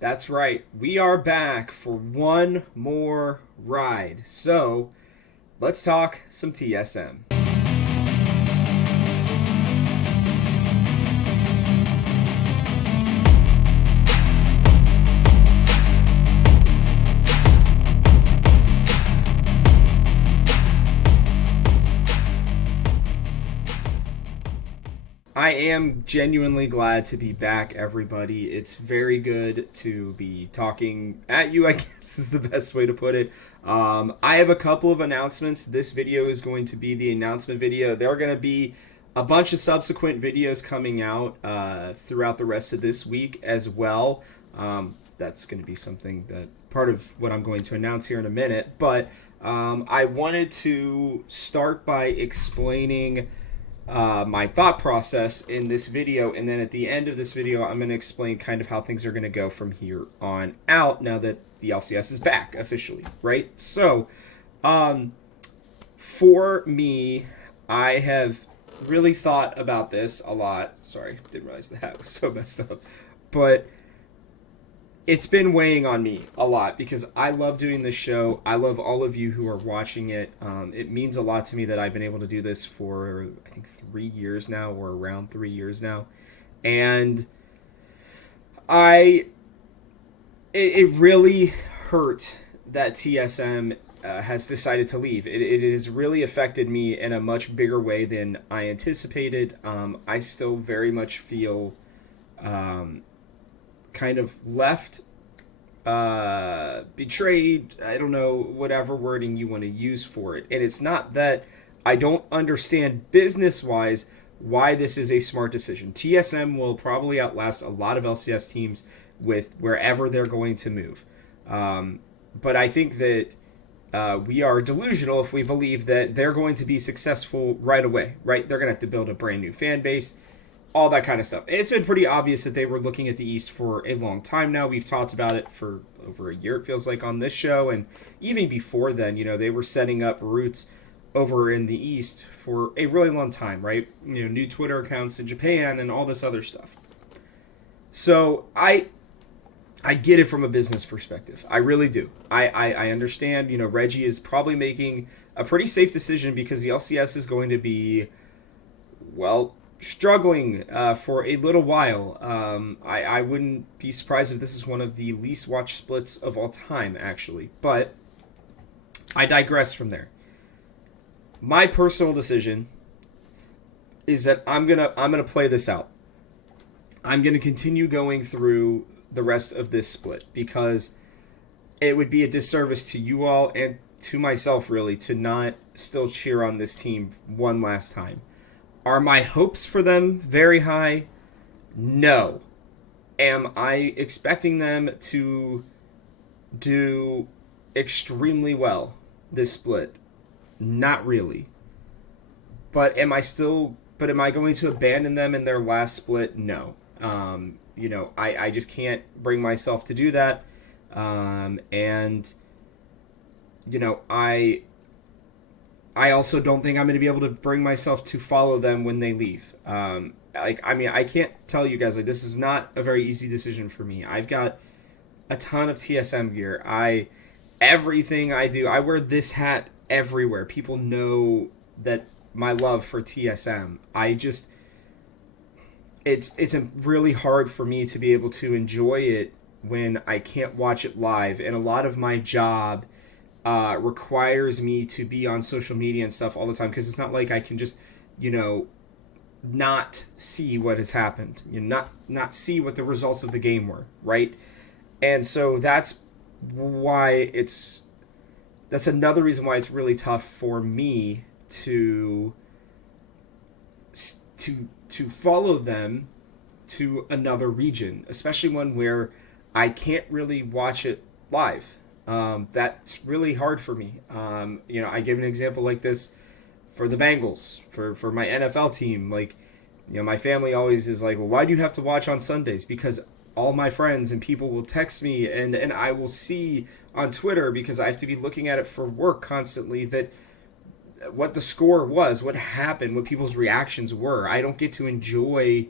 That's right. We are back for one more ride. So, let's talk some TSM. I am genuinely glad to be back, everybody. It's very good to be talking at you, I guess is the best way to put it. I have a couple of announcements. This video is going to be the announcement video. There are going to be a bunch of subsequent videos coming out throughout the rest of this week as well. That's going to be something that part of what I'm going to announce here in a minute. But I wanted to start by explaining my thought process in this video, and then at the end of this video I'm going to explain kind of how things are going to go from here on out now that the LCS is back officially, right? So for me, I have really thought about this a lot. Sorry, didn't realize the hat was so messed up, but it's been weighing on me a lot because I love doing this show. I love all of you who are watching it. It means a lot to me that I've been able to do this for, I think, 3 years now, or around 3 years now. And it really hurt that TSM has decided to leave. It has really affected me in a much bigger way than I anticipated. I still very much feel kind of left, betrayed, I don't know, whatever wording you want to use for it. And it's not that I don't understand business wise why this is a smart decision. TSM will probably outlast a lot of LCS teams with wherever they're going to move. But I think that we are delusional if we believe that they're going to be successful right away, right? They're going to have to build a brand new fan base, all that kind of stuff. It's been pretty obvious that they were looking at the East for a long time now. We've talked about it for over a year, it feels like, on this show. And even before then, they were setting up roots over in the East for a really long time, right? New Twitter accounts in Japan and all this other stuff. So I get it from a business perspective. I really do. I understand, Reggie is probably making a pretty safe decision because the LCS is going to be, well, struggling for a little while. I wouldn't be surprised if this is one of the least watched splits of all time, actually. But I digress from there. My personal decision is that I'm gonna play this out. I'm gonna continue going through the rest of this split because it would be a disservice to you all and to myself, really, to not still cheer on this team one last time. Are my hopes for them very high? No. Am I expecting them to do extremely well this split? Not really. But am I going to abandon them in their last split? No. I just can't bring myself to do that. And I also don't think I'm going to be able to bring myself to follow them when they leave. I can't tell you guys, this is not a very easy decision for me. I've got a ton of TSM gear. Everything I do, I wear this hat everywhere. People know that my love for TSM. It's really hard for me to be able to enjoy it when I can't watch it live. And a lot of my job requires me to be on social media and stuff all the time because it's not like I can just, not see what has happened, not see what the results of the game were, right? And so that's another reason why it's really tough for me to follow them to another region, especially one where I can't really watch it live. That's really hard for me. I give an example like this for the Bengals, for my NFL team. My family always is like, well, why do you have to watch on Sundays? Because all my friends and people will text me and I will see on Twitter, because I have to be looking at it for work constantly, that what the score was, what happened, what people's reactions were. I don't get to enjoy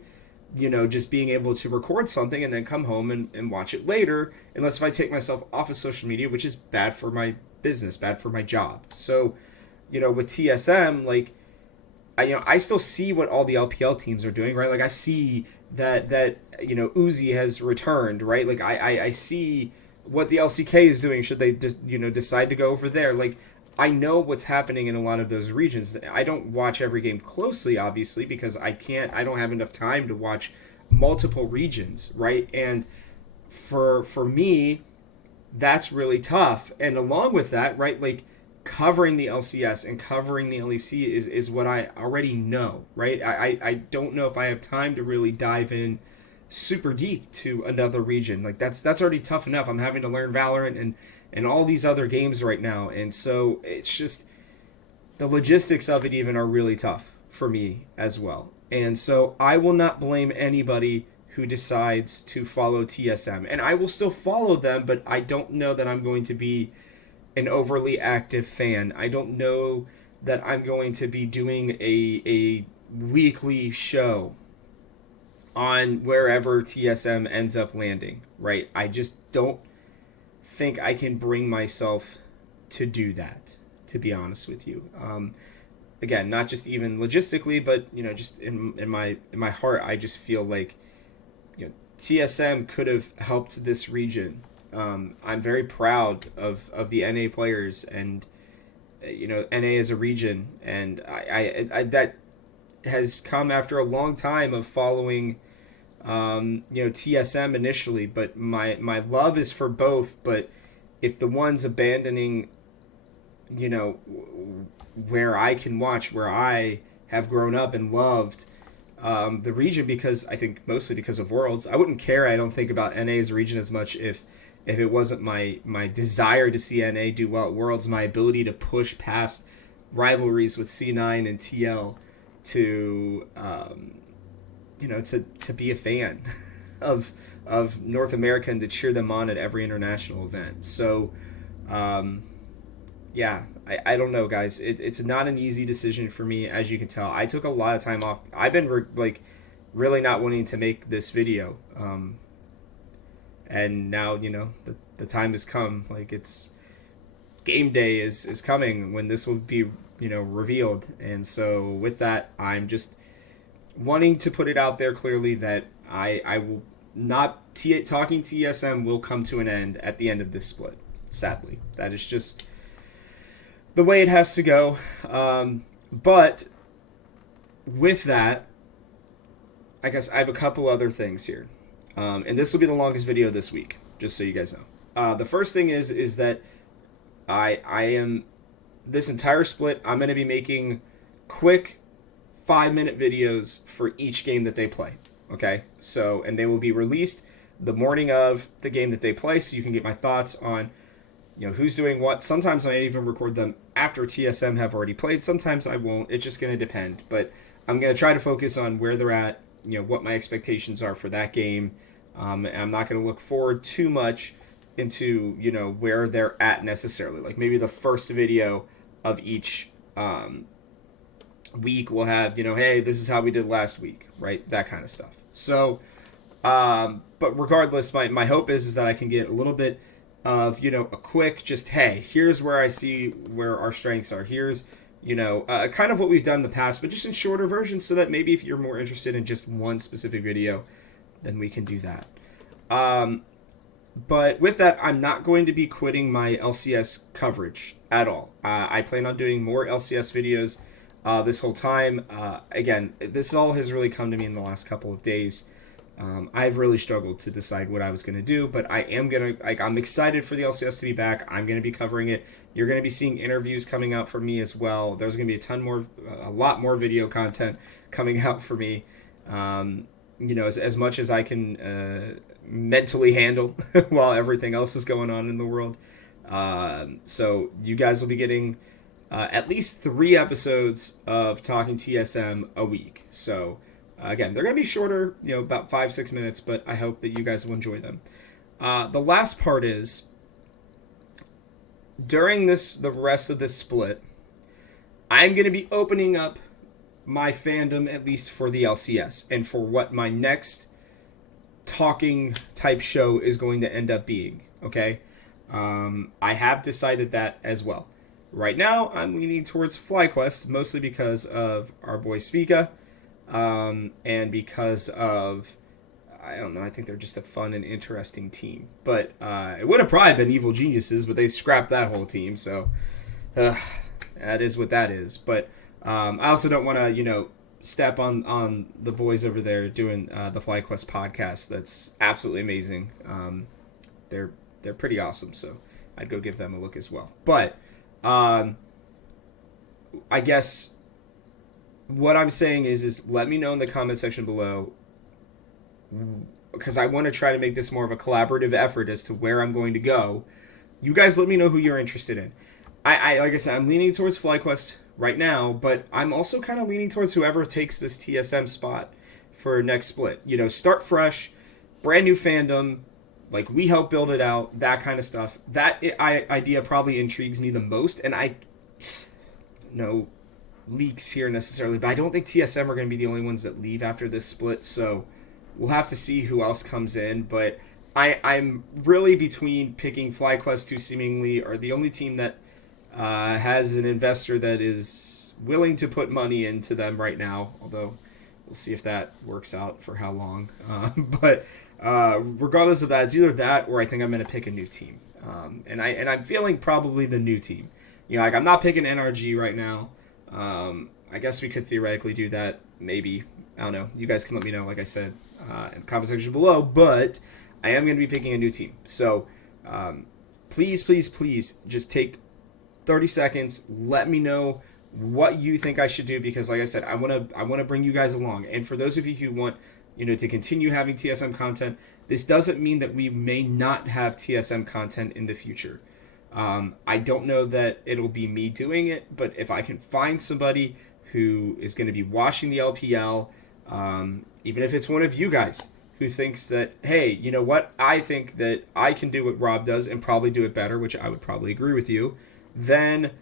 just being able to record something and then come home and watch it later, unless if I take myself off of social media, which is bad for my business, bad for my job. So, with TSM, like, I still see what all the LPL teams are doing, right? Like, I see that Uzi has returned, right? Like, I see what the LCK is doing. Should they just decide to go over there? Like, I know what's happening in a lot of those regions. I don't watch every game closely, obviously, because I don't have enough time to watch multiple regions, right? And for me, that's really tough. And along with that, right, like, covering the LCS and covering the LEC is what I already know, right? I don't know if I have time to really dive in super deep to another region. Like, that's already tough enough. I'm having to learn Valorant and all these other games right now. And so it's just the logistics of it even are really tough for me as well. And so I will not blame anybody who decides to follow TSM. And I will still follow them, but I don't know that I'm going to be an overly active fan. I don't know that I'm going to be doing a weekly show on wherever TSM ends up landing, right? I just don't think I can bring myself to do that, to be honest with you. Again, not just even logistically, but just in my heart, I just feel like TSM could have helped this region. I'm very proud of the NA players, and NA as a region, and I that has come after a long time of following TSM initially, but my love is for both. But if the one's abandoning where I can watch, where I have grown up and loved the region, because I think mostly because of Worlds, I wouldn't care, I don't think, about NA's region as much if it wasn't my desire to see NA do well at Worlds, my ability to push past rivalries with C9 and TL to to be a fan of North America and to cheer them on at every international event. So yeah, I don't know, guys. It's not an easy decision for me, as you can tell. I took a lot of time off. I've been really not wanting to make this video, and now the time has come. Like, it's game day is coming when this will be revealed, and so with that, I'm just wanting to put it out there clearly that I will not Talking TSM will come to an end at the end of this split. Sadly, that is just the way it has to go. But with that, I guess I have a couple other things here, and this will be the longest video this week, just so you guys know. The first thing is that I am, this entire split, I'm going to be making quick 5-minute videos for each game that they play. Okay, so, and they will be released the morning of the game that they play, so you can get my thoughts on who's doing what. Sometimes I even record them after TSM have already played. Sometimes I won't. It's just going to depend. But I'm going to try to focus on where they're at, what my expectations are for that game. And I'm not going to look forward too much into, where they're at necessarily. Like, maybe the first video of each week will have, hey, this is how we did last week, right? That kind of stuff. So, but regardless, my hope is that I can get a little bit of a quick, just, hey, here's where I see where our strengths are, here's kind of what we've done in the past, but just in shorter versions, so that maybe if you're more interested in just one specific video, then we can do that. But with that, I'm not going to be quitting my LCS coverage at all. I plan on doing more LCS videos this whole time. Again, this all has really come to me in the last couple of days. I've really struggled to decide what I was going to do, but I'm excited for the LCS to be back. I'm going to be covering it. You're going to be seeing interviews coming out from me as well. There's going to be a lot more video content coming out for me. As much as I can mentally handle while everything else is going on in the world. So you guys will be getting at least 3 episodes of Talking TSM a week. So again, they're going to be shorter, about 5-6 minutes, but I hope that you guys will enjoy them. The last part is, during the rest of this split, I'm going to be opening up my fandom, at least for the LCS, and for what my next talking type show is going to end up being. Okay, I have decided that as well. Right now, I'm leaning towards FlyQuest, mostly because of our boy Spica, and because of, I don't know, I think they're just a fun and interesting team. But it would have probably been Evil Geniuses, but they scrapped that whole team, so uh, that is what that is. But I also don't want to, step on the boys over there doing the FlyQuest podcast. That's absolutely amazing. They're pretty awesome, so I'd go give them a look as well. But I guess what I'm saying is let me know in the comment section below, because I want to try to make this more of a collaborative effort as to where I'm going to go. You guys let me know who you're interested in. I like I said, I'm leaning towards FlyQuest right now, but I'm also kind of leaning towards whoever takes this TSM spot for next split. Start fresh, brand new fandom, like we help build it out, that kind of stuff. That idea probably intrigues me the most, and no leaks here necessarily, but I don't think TSM are going to be the only ones that leave after this split, so we'll have to see who else comes in. But I'm really between picking FlyQuest, who seemingly are the only team that has an investor that is willing to put money into them right now, although we'll see if that works out for how long. But regardless of that, it's either that or I think I'm going to pick a new team. And I'm feeling probably the new team. Like I'm not picking NRG right now. I guess we could theoretically do that, maybe. I don't know. You guys can let me know, like I said, in the comment section below. But I am going to be picking a new team. So please, please, please just take 30 seconds. Let me know what you think I should do, because like I said, I want to bring you guys along. And for those of you who want, to continue having TSM content, this doesn't mean that we may not have TSM content in the future. I don't know that it'll be me doing it, but if I can find somebody who is going to be watching the LPL, even if it's one of you guys who thinks that, hey, you know what, I think that I can do what Rob does and probably do it better, which I would probably agree with you, then,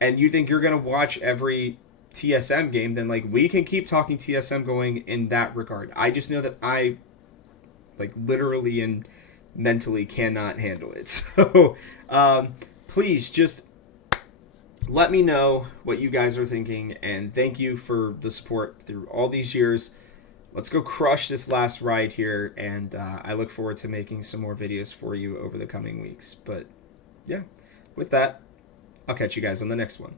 and you think you're going to watch every TSM game, then like we can keep talking TSM going in that regard. I just know that I like literally and mentally cannot handle it. So please just let me know what you guys are thinking, and thank you for the support through all these years. Let's go crush this last ride here, and I look forward to making some more videos for you over the coming weeks. But yeah, with that, I'll catch you guys on the next one.